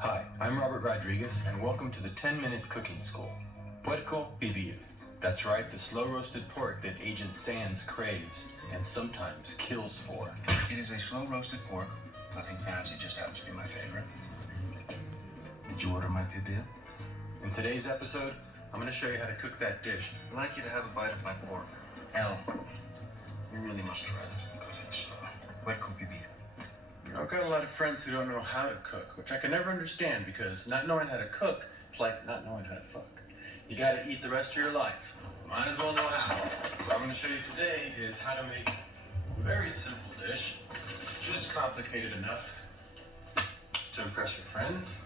Hi, I'm Robert Rodriguez, and welcome to the 10-Minute Cooking School. Puerco Pibil. That's right, the slow-roasted pork that Agent Sands craves and sometimes kills for. It is a slow-roasted pork. Nothing fancy, just happens to be my favorite. Did you order my pibil? In today's episode, I'm going to show you how to cook that dish. I'd like you to have a bite of my pork. L. You really must try this because it's Puerco Pibil. I've got a lot of friends who don't know how to cook, which I can never understand because not knowing how to cook is like not knowing how to fuck. You gotta eat the rest of your life. Might as well know how. So I'm gonna show you today is how to make a very simple dish, just complicated enough to impress your friends.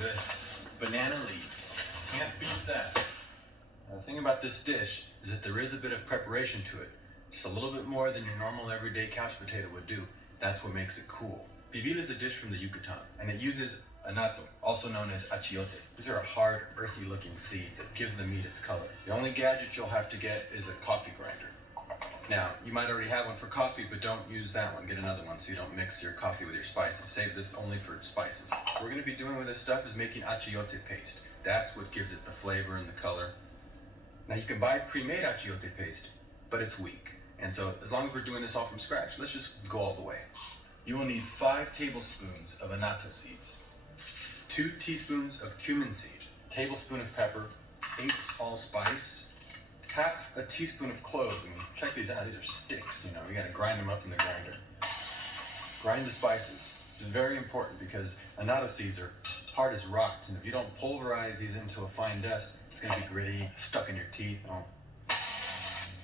This banana leaves. Can't beat that. Now, the thing about this dish is that there is a bit of preparation to it. Just a little bit more than your normal everyday couch potato would do. That's what makes it cool. Pibil is a dish from the Yucatan, and it uses anato, also known as achiote. These are a hard, earthy-looking seed that gives the meat its color. The only gadget you'll have to get is a coffee grinder. Now, you might already have one for coffee, but don't use that one. Get another one so you don't mix your coffee with your spices. Save this only for spices. What we're going to be doing with this stuff is making achiote paste. That's what gives it the flavor and the color. Now, you can buy pre-made achiote paste, but it's weak. And so, as long as we're doing this all from scratch, let's just go all the way. You will need 5 tablespoons of anato seeds, 2 teaspoons of cumin seed, a tablespoon of pepper, 8 allspice, half a teaspoon of cloves. I mean, check these out. These are sticks. You know, we got to grind them up in the grinder. Grind the spices. This is very important because anato seeds are hard as rocks, and if you don't pulverize these into a fine dust, it's going to be gritty, stuck in your teeth, and all.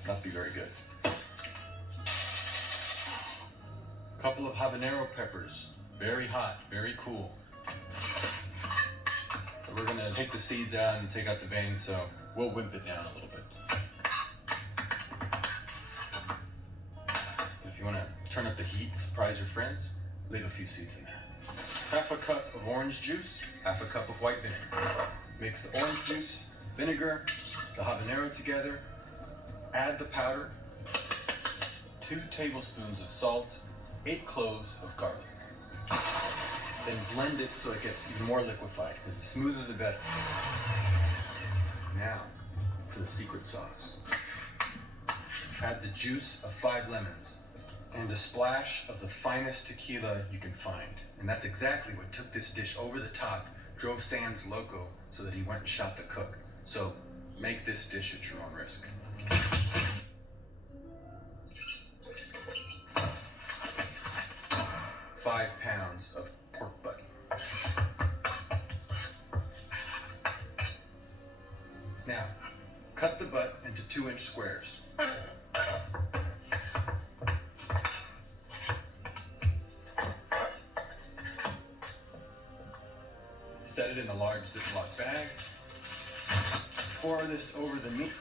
Not be very good. Couple of habanero peppers, very hot, very cool. But we're gonna take the seeds out and take out the veins, so we'll wimp it down a little bit. If you wanna turn up the heat and surprise your friends, leave a few seeds in there. Half a cup of orange juice, half a cup of white vinegar. Mix the orange juice, vinegar, the habanero together, add the powder, 2 tablespoons of salt, 8 cloves of garlic. Then blend it so it gets even more liquefied, because the smoother the better. Now, for the secret sauce. Add the juice of 5 lemons and a splash of the finest tequila you can find. And that's exactly what took this dish over the top, drove Sands loco so that he went and shot the cook. So make this dish at your own risk. 5 pounds of pork butt. Now, cut the butt into 2-inch squares. Set it in a large Ziploc bag. Pour this over the meat.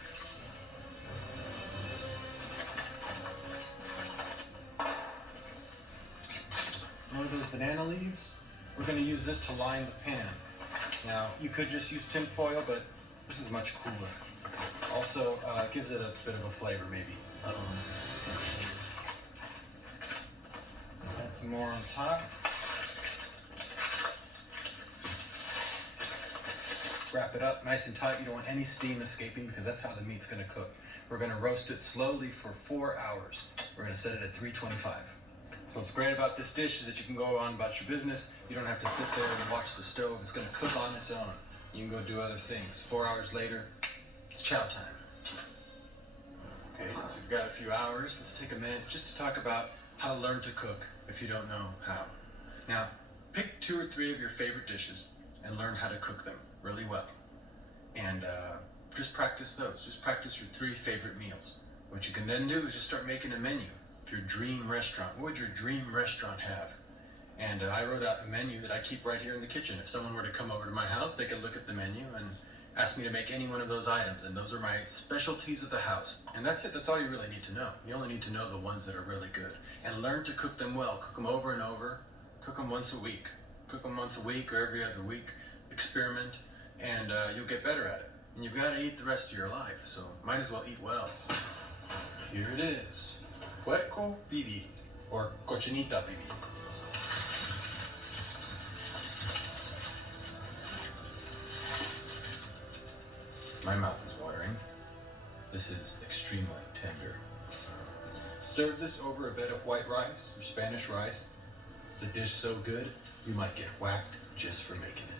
One of those banana leaves, we're going to use this to line the pan. Now, you could just use tin foil, but this is much cooler. Also, gives it a bit of a flavor, maybe. Add some more on top. Wrap it up nice and tight. You don't want any steam escaping because that's how the meat's going to cook. We're going to roast it slowly for 4 hours. We're going to set it at 325. So what's great about this dish is that you can go on about your business. You don't have to sit there and watch the stove. It's going to cook on its own. You can go do other things. 4 hours later, it's chow time. Okay, since we've got a few hours, let's take a minute just to talk about how to learn to cook if you don't know how. Now, pick 2 or 3 of your favorite dishes and learn how to cook them really well. And just practice those. Just practice your 3 favorite meals. What you can then do is just start making a menu. Your dream restaurant. What would your dream restaurant have? And I wrote out a menu that I keep right here in the kitchen. If someone were to come over to my house, they could look at the menu and ask me to make any one of those items. And those are my specialties of the house. And that's it. That's all you really need to know. You only need to know the ones that are really good. And learn to cook them well. Cook them over and over. Cook them once a week. Cook them once a week or every other week. Experiment, and you'll get better at it. And you've got to eat the rest of your life, so might as well eat well. Here it is. Puerco Pibil, or cochinita pibil. My mouth is watering. This is extremely tender. Serve this over a bed of white rice or Spanish rice. It's a dish so good, you might get whacked just for making it.